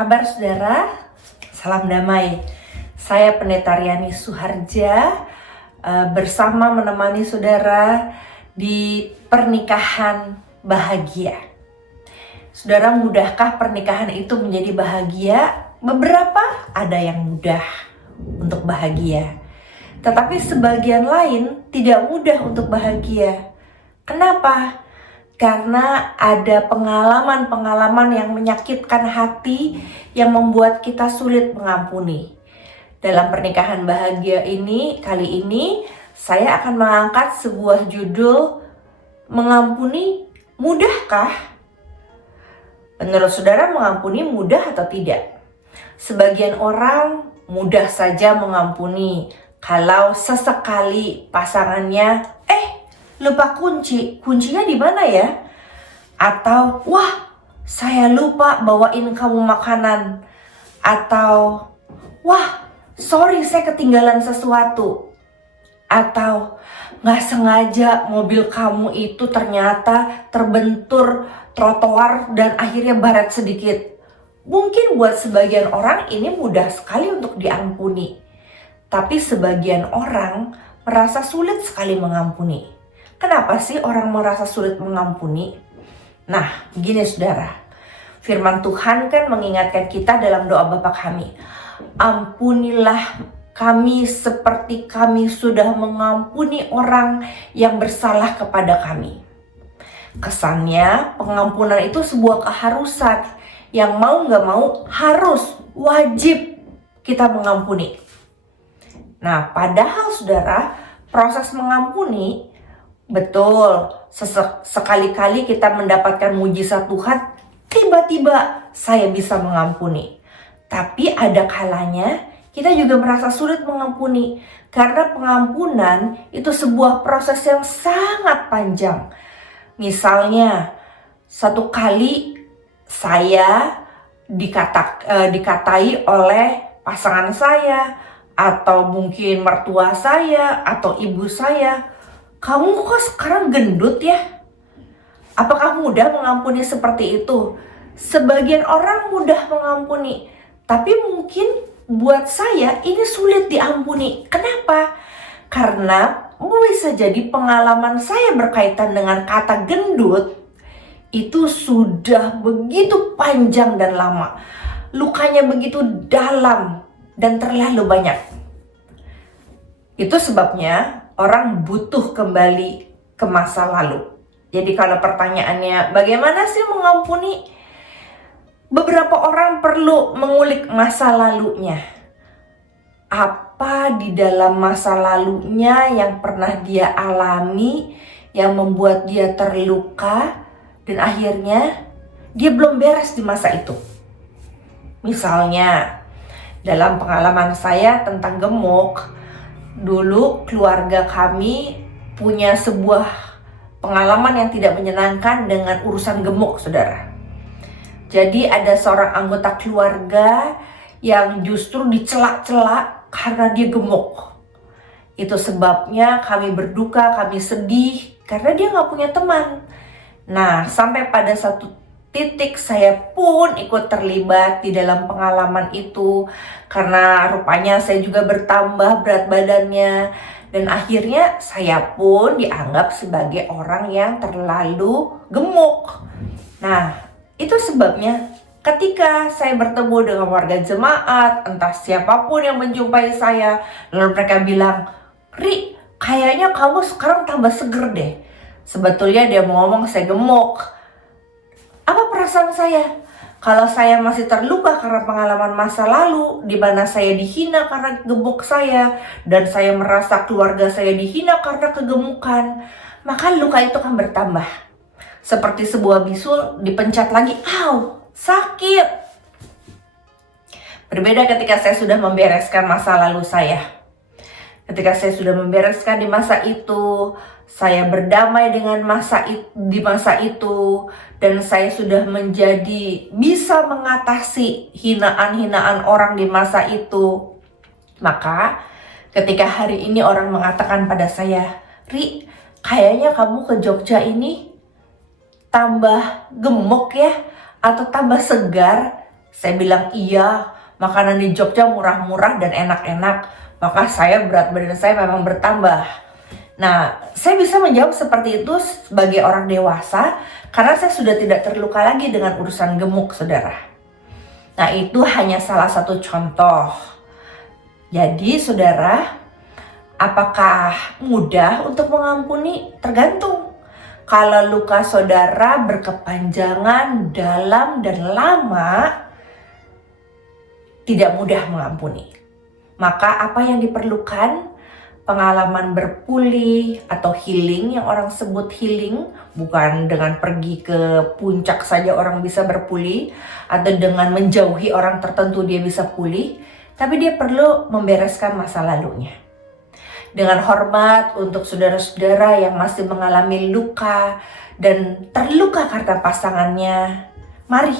kabar saudara? Salam damai. Saya Pendeta Riani Suharja bersama menemani saudara di pernikahan bahagia. Saudara, mudahkah pernikahan itu menjadi bahagia? Beberapa ada yang mudah untuk bahagia, tetapi sebagian lain tidak mudah untuk bahagia. Kenapa? Karena ada pengalaman-pengalaman yang menyakitkan hati yang membuat kita sulit mengampuni. Dalam pernikahan bahagia ini, kali ini saya akan mengangkat sebuah judul, mengampuni mudahkah? Menurut saudara, mengampuni mudah atau tidak? Sebagian orang mudah saja mengampuni kalau sesekali pasangannya lupa kuncinya di mana ya? Atau wah, saya lupa bawain kamu makanan. Atau wah, sorry saya ketinggalan sesuatu. Atau nggak sengaja mobil kamu itu ternyata terbentur trotoar dan akhirnya baret sedikit. Mungkin buat sebagian orang ini mudah sekali untuk diampuni, tapi sebagian orang merasa sulit sekali mengampuni. Kenapa sih orang merasa sulit mengampuni? Nah, begini saudara. Firman Tuhan kan mengingatkan kita dalam doa Bapa kami. Ampunilah kami seperti kami sudah mengampuni orang yang bersalah kepada kami. Kesannya pengampunan itu sebuah keharusan yang mau gak mau harus, wajib kita mengampuni. Nah, padahal saudara, proses mengampuni betul, sekali-kali kita mendapatkan mujizat Tuhan, tiba-tiba saya bisa mengampuni. Tapi ada kalanya kita juga merasa sulit mengampuni, karena pengampunan itu sebuah proses yang sangat panjang. Misalnya, satu kali saya dikatai oleh pasangan saya, atau mungkin mertua saya, atau ibu saya, kamu kok sekarang gendut ya? Apakah mudah mengampuni seperti itu? Sebagian orang mudah mengampuni, tapi mungkin buat saya ini sulit diampuni. Kenapa? Karena bisa jadi pengalaman saya berkaitan dengan kata gendut itu sudah begitu panjang dan lama. Lukanya begitu dalam dan terlalu banyak. Itu sebabnya orang butuh kembali ke masa lalu. Jadi kalau pertanyaannya bagaimana sih mengampuni? Beberapa orang perlu mengulik masa lalunya. Apa di dalam masa lalunya yang pernah dia alami yang membuat dia terluka dan akhirnya dia belum beres di masa itu. Misalnya dalam pengalaman saya tentang gemuk, dulu keluarga kami punya sebuah pengalaman yang tidak menyenangkan dengan urusan gemuk, saudara. Jadi ada seorang anggota keluarga yang justru dicela-cela karena dia gemuk. Itu sebabnya kami berduka, kami sedih karena dia gak punya teman. Nah, sampai pada satu titik saya pun ikut terlibat di dalam pengalaman itu, karena rupanya saya juga bertambah berat badannya dan akhirnya saya pun dianggap sebagai orang yang terlalu gemuk. Nah, itu sebabnya ketika saya bertemu dengan warga jemaat, entah siapapun yang menjumpai saya, lalu mereka bilang, "Ri, kayaknya kamu sekarang tambah seger deh." Sebetulnya dia mau ngomong saya gemuk. Apa perasaan saya? Kalau saya masih terluka karena pengalaman masa lalu di mana saya dihina karena gemuk saya dan saya merasa keluarga saya dihina karena kegemukan, maka luka itu akan bertambah. Seperti sebuah bisul dipencet lagi, sakit. Berbeda ketika saya sudah membereskan masa lalu saya. Ketika saya sudah membereskan di masa itu, saya berdamai dengan di masa itu, dan saya sudah bisa mengatasi hinaan-hinaan orang di masa itu. Maka ketika hari ini orang mengatakan pada saya, "Ri, kayaknya kamu ke Jogja ini tambah gemuk ya, atau tambah segar." Saya bilang iya, makanan di Jogja murah-murah dan enak-enak, maka berat badan saya memang bertambah. Nah, saya bisa menjawab seperti itu sebagai orang dewasa karena saya sudah tidak terluka lagi dengan urusan gemuk, saudara. Nah, itu hanya salah satu contoh. Jadi, saudara, apakah mudah untuk mengampuni? Tergantung. Kalau luka saudara berkepanjangan, dalam, dan lama, tidak mudah mengampuni. Maka apa yang diperlukan? Pengalaman berpulih atau healing, yang orang sebut healing, bukan dengan pergi ke puncak saja orang bisa berpulih, atau dengan menjauhi orang tertentu dia bisa pulih, tapi dia perlu membereskan masa lalunya. Dengan hormat untuk saudara-saudara yang masih mengalami luka dan terluka karena pasangannya, mari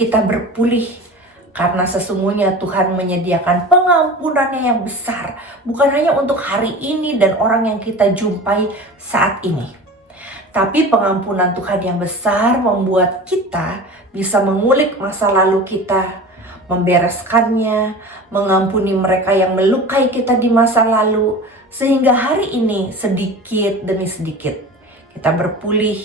kita berpulih. Karena sesungguhnya Tuhan menyediakan pengampunannya yang besar, bukan hanya untuk hari ini dan orang yang kita jumpai saat ini. Tapi pengampunan Tuhan yang besar membuat kita bisa mengulik masa lalu kita, membereskannya, mengampuni mereka yang melukai kita di masa lalu, sehingga hari ini sedikit demi sedikit kita berpulih,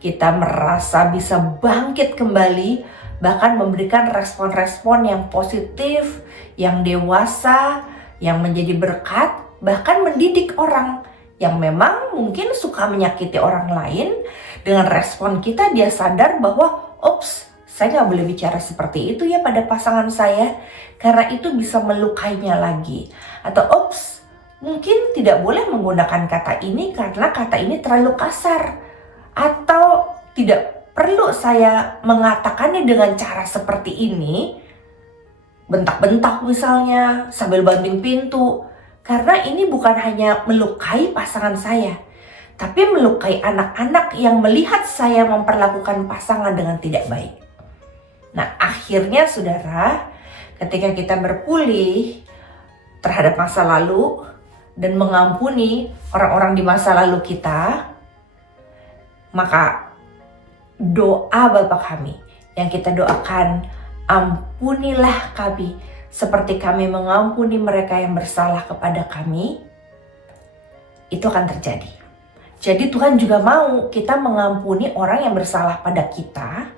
kita merasa bisa bangkit kembali, bahkan memberikan respon-respon yang positif, yang dewasa, yang menjadi berkat, bahkan mendidik orang yang memang mungkin suka menyakiti orang lain. Dengan respon kita dia sadar bahwa, ops, saya nggak boleh bicara seperti itu ya pada pasangan saya, karena itu bisa melukainya lagi. Atau ops, mungkin tidak boleh menggunakan kata ini karena kata ini terlalu kasar. Atau tidak perlu saya mengatakannya dengan cara seperti ini, bentak-bentak misalnya, sambil banting pintu. Karena ini bukan hanya melukai pasangan saya, tapi melukai anak-anak yang melihat saya memperlakukan pasangan dengan tidak baik. Nah, akhirnya saudara, ketika kita berpulih terhadap masa lalu dan mengampuni orang-orang di masa lalu kita, maka doa Bapa kami yang kita doakan, ampunilah kami seperti kami mengampuni mereka yang bersalah kepada kami, itu akan terjadi. Jadi Tuhan juga mau kita mengampuni orang yang bersalah pada kita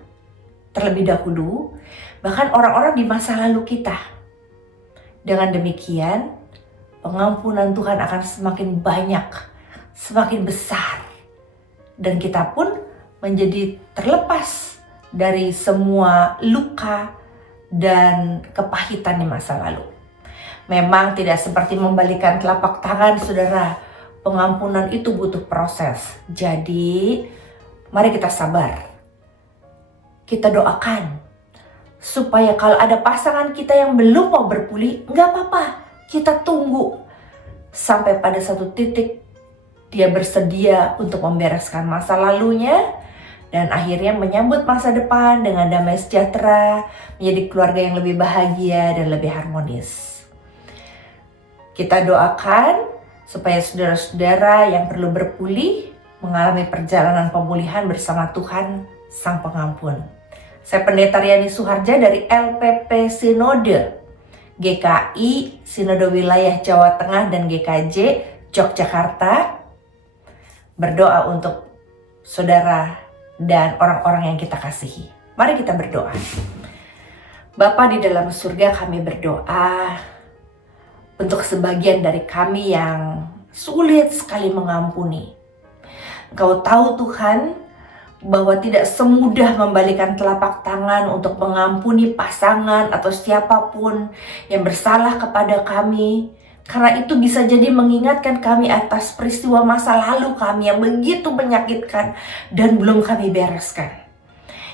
terlebih dahulu, bahkan orang-orang di masa lalu kita. Dengan demikian, pengampunan Tuhan akan semakin banyak, semakin besar, dan kita pun menjadi terlepas dari semua luka dan kepahitan di masa lalu. Memang tidak seperti membalikan telapak tangan, saudara. Pengampunan itu butuh proses. Jadi, mari kita sabar. Kita doakan supaya kalau ada pasangan kita yang belum mau berpulih, nggak apa-apa. Kita tunggu sampai pada satu titik dia bersedia untuk membereskan masa lalunya, dan akhirnya menyambut masa depan dengan damai sejahtera, menjadi keluarga yang lebih bahagia dan lebih harmonis. Kita doakan supaya saudara-saudara yang perlu berpulih mengalami perjalanan pemulihan bersama Tuhan Sang Pengampun. Saya Pendeta Riani Suharja dari LPP Sinode GKI Sinode Wilayah Jawa Tengah dan GKJ Yogyakarta, berdoa untuk saudara dan orang-orang yang kita kasihi. Mari kita berdoa. Bapa di dalam surga, kami berdoa untuk sebagian dari kami yang sulit sekali mengampuni. Engkau tahu Tuhan bahwa tidak semudah membalikan telapak tangan untuk mengampuni pasangan atau siapapun yang bersalah kepada kami. Karena itu bisa jadi mengingatkan kami atas peristiwa masa lalu kami yang begitu menyakitkan dan belum kami bereskan.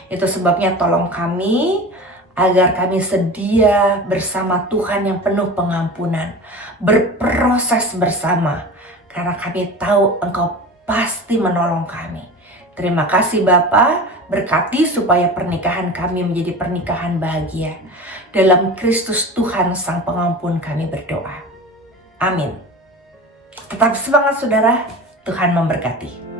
Itu sebabnya tolong kami agar kami sedia bersama Tuhan yang penuh pengampunan, berproses bersama, karena kami tahu Engkau pasti menolong kami. Terima kasih Bapa, berkati supaya pernikahan kami menjadi pernikahan bahagia. Dalam Kristus Tuhan Sang Pengampun kami berdoa. Amin. Tetap semangat saudara, Tuhan memberkati.